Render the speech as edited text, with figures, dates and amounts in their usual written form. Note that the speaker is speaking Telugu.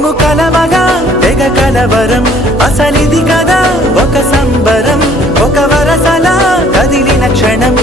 మేము కలవగా తెగ కలవరం అసలిది కదా ఒక సంబరం ఒక వరసలా కదిలిన క్షణం